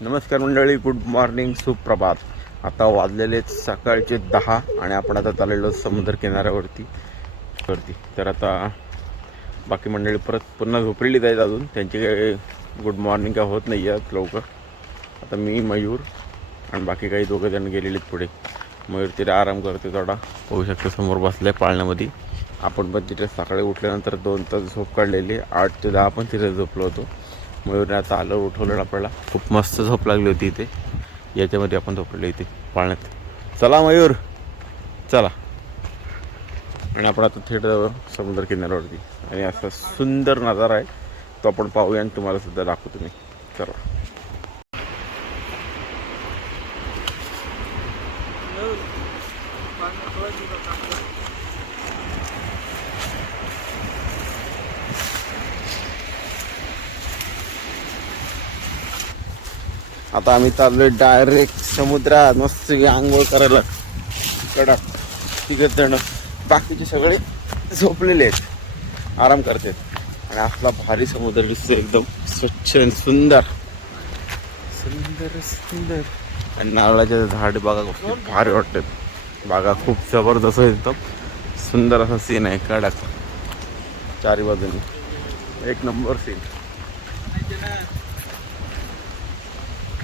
नमस्कार मंडळी, good morning, सुप्रभात. आता वाजलेले सकाळचे 10 आणि आपण आता चाललेलो समुद्र किनाऱ्यावरती. तर आता बाकी मंडळी परत पुन्हा झोपलेली आहेत. अजून त्यांची काही गुड मॉर्निंग काय होत नाही आहे लवकर. आता मी, मयूर आणि बाकी काही दोघं जण गेलेले पुढे. मयूर तिथे आराम करते थोडा, होऊ शकतं समोर बसले पाळण्यामध्ये. आपण पण तिथे सकाळी उठल्यानंतर 2 तास झोप काढलेली. 8 ते 10 पण तिथे झोपलो होतो. मयूरने आता आलं, उठवलं आपल्याला. खूप मस्त झोप लागली होती इथे. याच्यामध्ये आपण झोपलेलो इथे पाळण्यात. चला मयूर, चला. आणि आपण आता थेट समुद्र किनाऱ्यावरती आणि असा सुंदर नजारा आहे तो आपण पाहूया आणि तुम्हाला सुद्धा दाखवतो मी. चला. आता आम्ही चाललोय डायरेक्ट समुद्रात मस्त आंघोळ करायला. कडक तिघच जण, बाकीचे सगळे झोपलेले आहेत, आराम करतात. आणि आपला भारी समुद्र दिसतो, एकदम स्वच्छ आणि सुंदर सुंदर सुंदर. आणि नारळाचे झाड बागा खूप भारी वाटतात. बागा खूप जबरदस्त एकदम सुंदर असा सीन आहे. कडक चारी बाजूने एक नंबर सीन.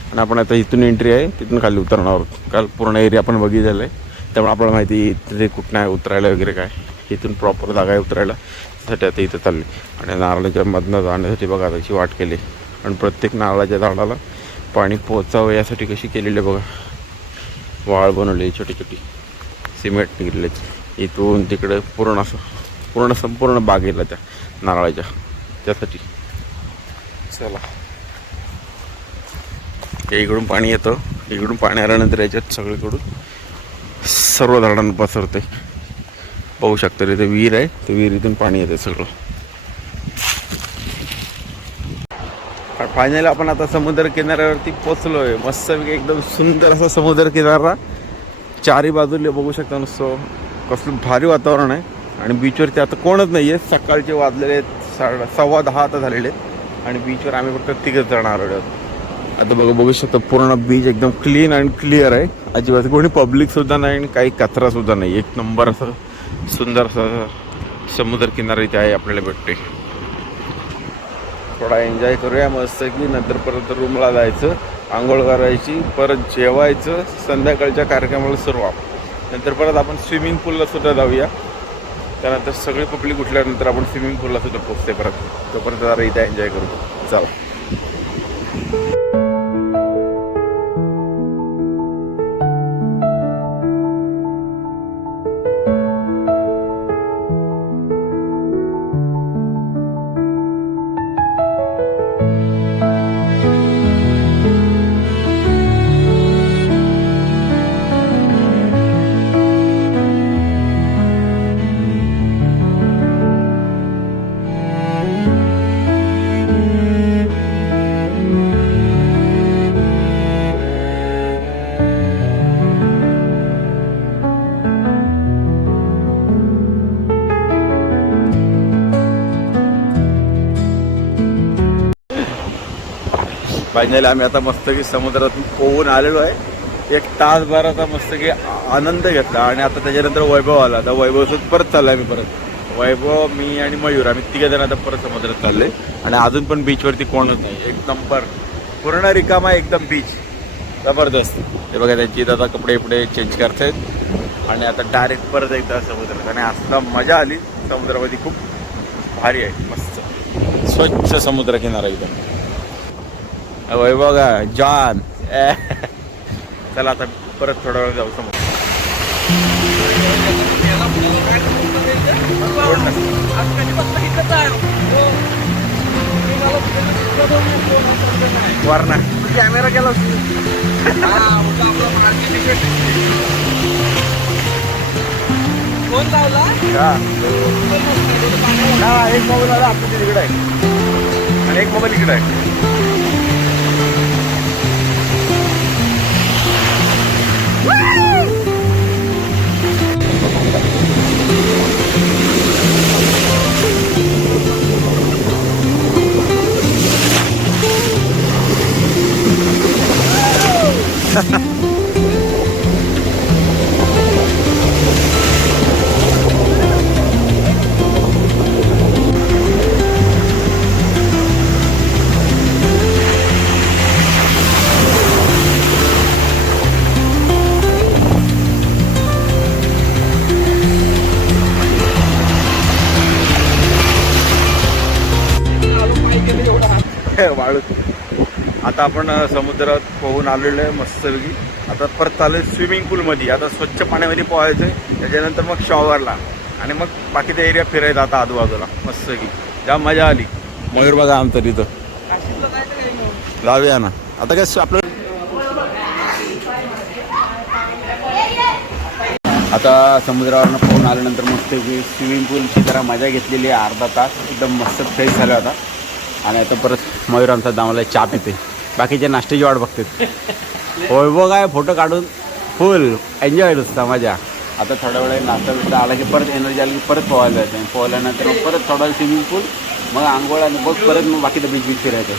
आणि आपण आता इथून एंट्री आहे, तिथून खाली उतरणार आहोत. काल पूर्ण एरिया आपण बघितलेला आहे, त्यामुळे आपल्याला माहिती तिथे कुठं आहे उतरायला वगैरे काय. इथून प्रॉपर जागा आहे उतरायला, त्यासाठी आता इथं चालली. आणि नारळाच्या मधनं जाण्यासाठी बघा त्याची वाट केली. आणि प्रत्येक नारळाच्या झाडाला पाणी पोचावं यासाठी कशी केलेली आहे बघा. वाळ बनवली छोटी छोटी, सिमेंट निघलेले. इथून तिकडे पूर्ण असं संपूर्ण बागेला त्या नारळाच्या, त्यासाठी. चला, इकडून पाणी येतं. इकडून पाणी आल्यानंतर याच्यात सगळीकडून सर्व झाडांना पसरते. पाहू शकता इथे विहीर आहे, ते विहिरीतून पाणी येते सगळं. फायनली आपण आता समुद्र किनाऱ्यावरती पोचलो आहे. मस्त एकदम सुंदर असा समुद्र किनारा. चारी बाजूला बघू शकता नुसतं कसलं भारी वातावरण आहे. आणि बीचवरती आता कोणच नाही आहे. सकाळचे वाजलेले 10:15 आता झालेले आहेत. आणि बीचवर आम्ही फक्त तिघच जाणार आहोत. आता बघू शकता पूर्ण बीच एकदम क्लीन अँड क्लिअर आहे. अजिबात कोणी पब्लिकसुद्धा नाही आणि काही कचरासुद्धा नाही. एक नंबर असं सुंदर असं समुद्र किनारा इथे आहे, आपल्याला भेटते. थोडा एन्जॉय करूया मस्त की. नंतर परत रूमला जायचं, आंघोळ करायची, परत जेवायचं, संध्याकाळच्या कार्यक्रमाला सुरुवात. नंतर परत आपण स्विमिंग पूलला सुद्धा जाऊया. त्यानंतर सगळी पब्लिक उठल्यानंतर आपण स्विमिंग पूलला सुद्धा पोचते परत. तोपर्यंत जरा इथे एन्जॉय करू. चला. फायनली आम्ही आता मस्तकी समुद्रातून पोहून आलेलो आहे. 1 तासभराचा मस्तकी आनंद घेतला. आणि आता त्याच्यानंतर वैभव आला. आता वैभवसोबत परत चाललो आम्ही परत. वैभव, मी आणि मयूर, आम्ही तिघजण आता परत समुद्रात चालले. आणि अजून पण बीचवरती कोणच नाही. एक नंबर पूर्ण रिकामा एकदम बीच, जबरदस्त. हे बघा त्यांची आता कपडे चेंज करतायत आणि आता डायरेक्ट परत एकदा समुद्रात. आणि असला मजा आली समुद्रामध्ये, खूप भारी आहे. मस्त स्वच्छ समुद्र किनारा एकदम. वैभव का जॉन. चला आता परत थोडा वेळ जाऊ समोर. वरना कॅमेरा केला फोन लावला. एक मोबाईल आला आपल्या तिकडे आहे आणि एक मोबाईल इकडे आहे. वाळू. आता आपण समुद्रात पोहून आलेलो आहे मस्तपैकी. आता परत चालू आहे स्विमिंग पूलमध्ये. आता स्वच्छ पाण्यामध्ये पोहायचं आहे, त्याच्यानंतर मग शॉवरला आणि मग बाकीचा एरिया फिरायचा आता आजूबाजूला मस्तपैकी. जाम मजा आली. मयूर बघा आमचं तिथं. जाऊया ना आता काय आपलं. आता समुद्रावरनं पोहून आल्यानंतर मस्त स्विमिंग पूलची जरा मजा घेतलेली आहे. अर्धा तास एकदम मस्त फ्रेश झाला होता. आणि आता परत मयूर आमचा दामाला चहा पिते, बाकीचे नाश्त्याची वाट बघतात. वैभव काय फोटो काढून फुल एन्जॉय नुसता मजा. आता थोड्या वेळ नाश्ता बिस्ता आला की परत एनर्जी आली की परत पोहायला जायचं. पोहायल्यानंतर मग परत थोडा स्विमिंग पूल, मग आंघोळ आणि मग परत मग बाकीचं बीच फिरायचं.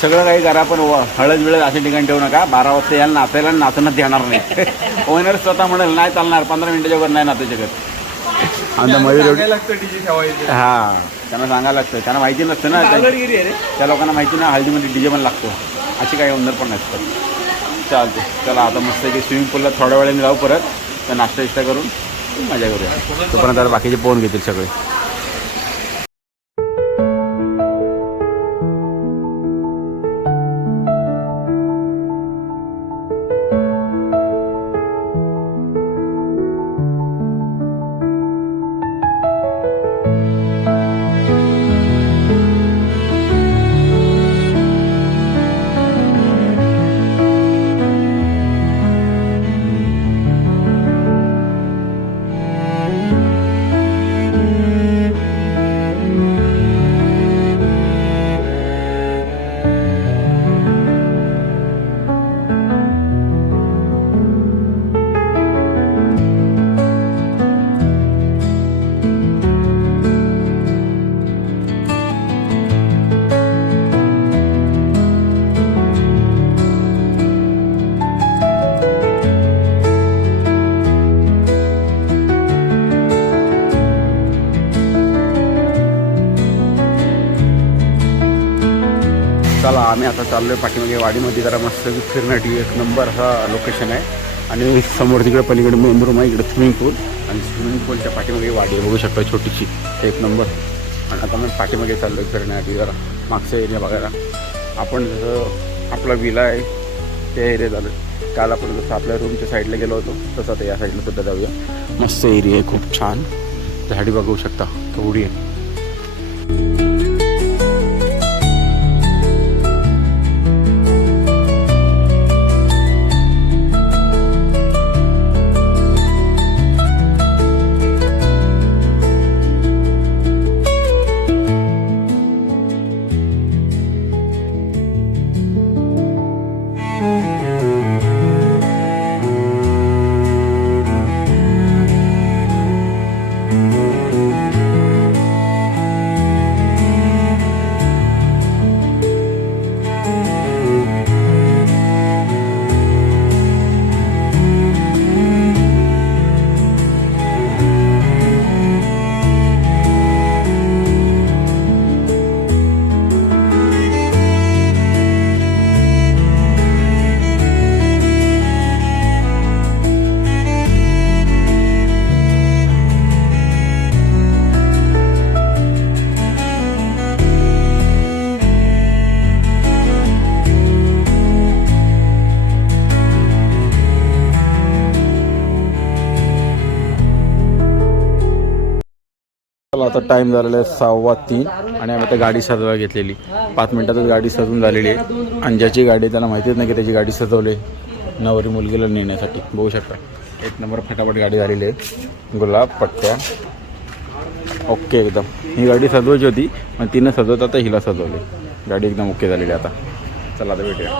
सगळं काही करा पण हळद बिळद अशा ठिकाणी ठेवू नका. 12 वाजता यायला नाचायला नाचणं येणार नाही. ओनर स्वतः म्हणाल नाही चालणार, 15 मिनिटाच्या वर नाही नाचू शकत. आमचा मयूर हां त्यांना सांगायला लागतं. त्यांना माहिती नसतं ना, त्या लोकांना माहिती ना हळदीमध्ये डीजे पण लागतो. अशी काही ओनर पण नसतं. चालते चला आता मस्त की स्विमिंग पूलला थोड्या वेळाने जाऊ, परत तर नाश्ता विष्टा करून मजा करूया. तोपर्यंत आता बाकीचे पोहून घेतील सगळे. चला आम्ही आता चाललो आहे पाठीमागे वाडीमध्ये. जरा मस्त फिरण्यासाठी एक नंबर हा लोकेशन आहे. आणि समोर तिकडे पलीकडे मेन रूम आहे, इकडे स्विमिंग पूल आणि स्विमिंग पूलच्या पाठीमागे वाडी बघू शकता छोटीशी, एक नंबर. आणि आता मी पाठीमागे चाललो आहे फिरण्यासाठी. जरा मागचा एरिया बघायला. आपण जसं आपला विला आहे त्या एरिया झालं. काल आपण जसं आपल्या रूमच्या साईडला गेलो होतो तसं आता या साईडला सुद्धा जाऊया. मस्त एरिया आहे, खूप छान. झाडी बघू शकता केवढी आहे. आता टाईम झालेला आहे 3:15 आणि आम्ही आता गाडी सजवायला घेतलेली. 5 मिनिटातच गाडी सजवून झालेली आहे. आणि ज्याची गाडी त्याला माहितीच नाही की त्याची गाडी सजवली नवरी मुलगीला नेण्यासाठी. बघू शकता एक नंबर फटाफट गाडी झालेली आहे. गुलाब पट्ट्या ओके एकदम. ही गाडी सजवायची होती पण तिनं सजवत आता हिला सजवली. गाडी एकदम ओके झालेली आता. चला आता भेटूया.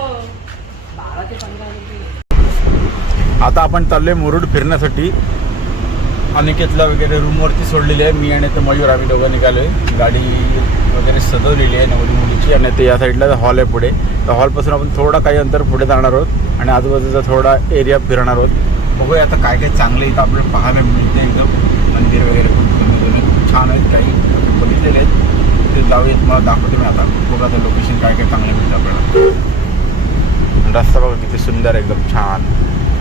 आता आपण चाललोय मुरुड फिरण्यासाठी. अनिकेतला वगैरे रूमवरती सोडलेली आहे. मी आणि ते मयूर आम्ही दोघं निघालो आहे. गाडी वगैरे सजवलेली आहे नवरी मुलीची. आणि ते या साईडला हॉल आहे पुढे. त्या हॉलपासून आपण थोडा काही अंतर पुढे जाणार आहोत आणि आजूबाजूचा थोडा एरिया फिरणार आहोत. बघूया आता काय काय चांगलं इथं आपल्याला पाहायला मिळते. एकदम मंदिर वगैरे खूप छान आहेत. काही बघितलेले आहेत ते जाऊयात. मला दाखवते मी आता. बघा आता लोकेशन काय काय चांगलं मिळतं आपल्याला. रस्ता बघा किती सुंदर एकदम छान.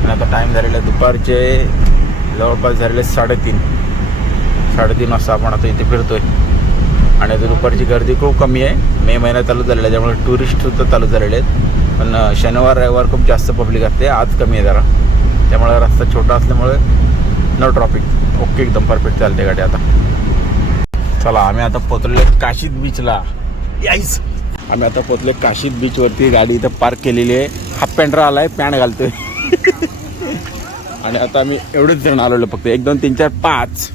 आणि आता टाईम झालेला आहे दुपारचे जवळपास झालेले 3:30 वाजता. आपण आता इथे फिरतोय आणि आता दुपारची गर्दी खूप कमी आहे. मे महिना चालू झालेला आहे त्यामुळे टुरिस्टसुद्धा चालू झालेले आहेत. पण शनिवार रविवार खूप जास्त पब्लिक असते. आज कमी आहे जरा, त्यामुळे रस्ता छोटा असल्यामुळे नो ट्रॉफिक. ओके, एकदम परफेक्ट चालते गाडी आता. चला आम्ही आता पोचले काशीद बीचला. याईस आम्ही आता पोचले काशीद बीचवरती. गाडी इथं पार्क केलेली आहे. हाफ पॅन्ट्रा आला आहे, पॅन्ट घालतोय. आणि आता आम्ही एवढेच जण आलेलो फक्त 1 2 3 4 5.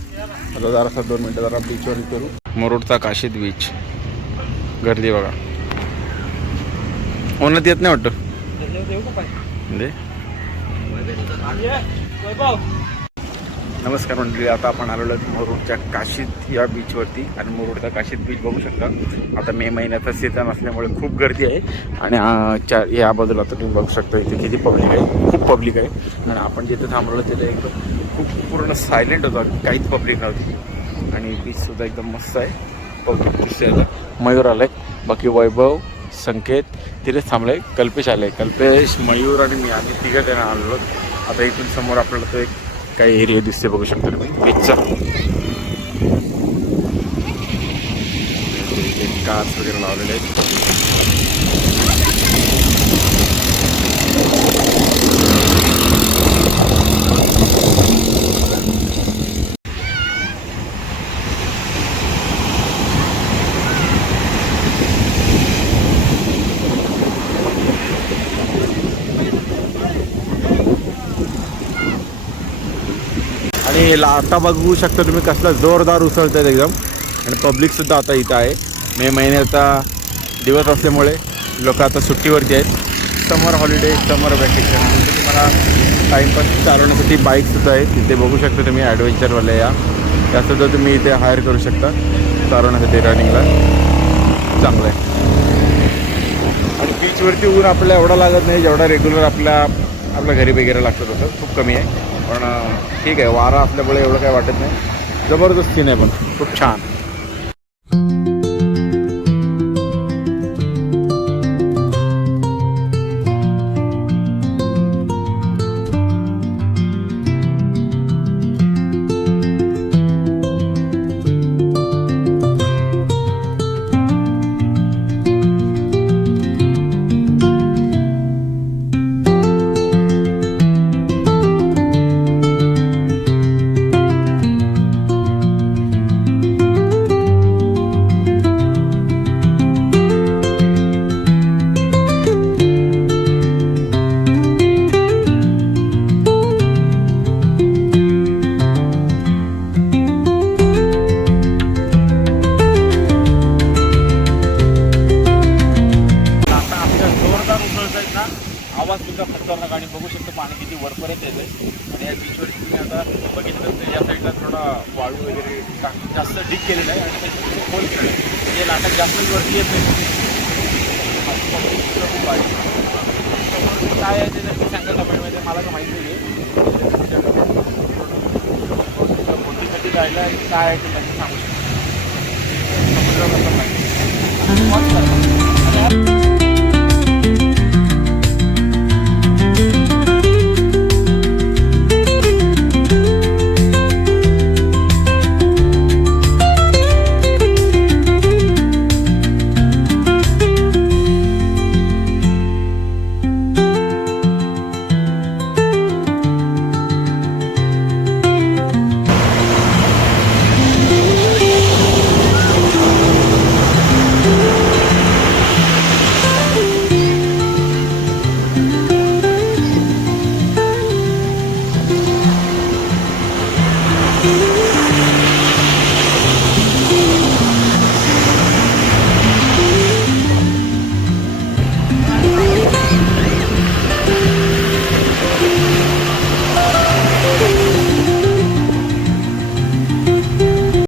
आता जरासा 2 मिनटं जरा बीचवर करू. मुरुडचा काशीद बीच. गर्दी बघा. उन्हात येत नाही वाटतं. नमस्कार मंडळी, आता आपण आलेलो मुरुडच्या काशीद या बीचवरती. आणि मुरुडचा काशीद बीच बघू शकता. आता मे महिन्याचा सीझन असल्यामुळे खूप गर्दी आहे. आणि या बाजूला आता तुम्ही बघू शकता इथे किती पब्लिक आहे. खूप पब्लिक आहे. आणि आपण जिथे थांबलो तिथे एकदम खूप पूर्ण सायलेंट होता, काहीच पब्लिक नव्हती. आणि बीचसुद्धा एकदम मस्त आहे. पब्लिक दिसते. आता मयूर आलं आहे, बाकी वैभव, संकेत तिथेच थांबलं आहे. कल्पेश आलं आहे. कल्पेश, मयूर आणि मी आम्ही 3 जण आलेलो. आता इथून समोर आपल्याला तो एक काही एरिया दिसते बघू शकता तुम्ही बीचचा. कार्स वगैरे लावलेले आहेत. आणि आता बघू शकता तुम्ही कसला जोरदार उसळत आहेत एकदम. आणि पब्लिकसुद्धा आता इथं आहे. मे महिन्याचा दिवस असल्यामुळे लोक आता सुट्टीवरती आहेत. समर हॉलिडे, समर वॅकेशन. म्हणजे तुम्हाला टाईमपास चालवण्यासाठी बाईकसुद्धा आहे तिथे बघू शकता तुम्ही. ॲडव्हेंचरवाले यासुद्धा तुम्ही इथे हायर करू शकता चालवण्यासाठी. रनिंगला चांगलं आहे. आणि बीचवरती ऊन आपल्याला एवढा लागत नाही जेवढा रेग्युलर आपल्या घरी वगैरे लागतं तसं. खूप कमी आहे. पण ठीक आहे, वारा असल्यामुळे एवढं काही वाटत नाही. जबरदस्ती नाही, पण खूप छान. आवाज सुद्धा खतरनाक. आणि बघू शकतो पाणी किती वरपर्यंत येतं आहे. आणि या बीचवरती तुम्ही आता बघितलं तर या साईडला थोडा वाळू वगैरे जास्त डीप केलेला आहे. आणि त्याच्यामध्ये खोल केलं आहे. म्हणजे लाटा जास्त वरती येत नाही. खूप आहे. काय आहे ते नक्की सांगा कमेंटमध्ये. मला तर माहिती नाही. बोटीसाठी जायला काय आहे ते नक्की सांगू शकतो.